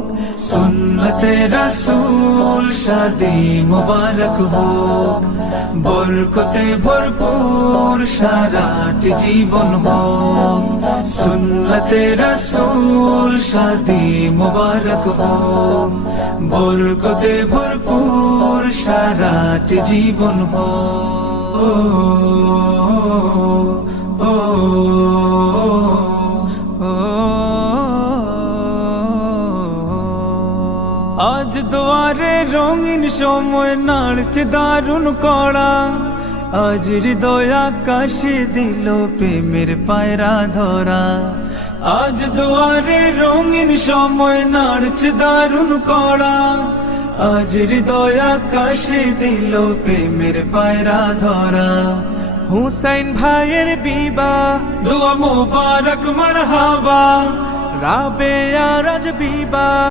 হোক, সুন্নতে রাসূল শাদি মুবারক হোক, বরকতে ভরপুর সারাটি জীবন হোক, সুন্নতে রাসূল শাদি মুবারক হোক, বরকতে ভরপুর সারাটি জীবন আজ দুয়ারে রঙিন সময় নাড়ছে দারুণ কড়া, আজ হৃদয় আকাশে দিল প্রেমের পায়রা ধরা। আজ দুয়ারে রঙিন সময় নাড়ছে দারুণ কড়া, আজ হৃদয় আকাশে দিল প্রেমের পায়রা ধরা। হুসাইন ভাইয়ের বিবাহ, দোয়া মোবারক মারহাবা, রাবেয়া রাজ বিবাহ।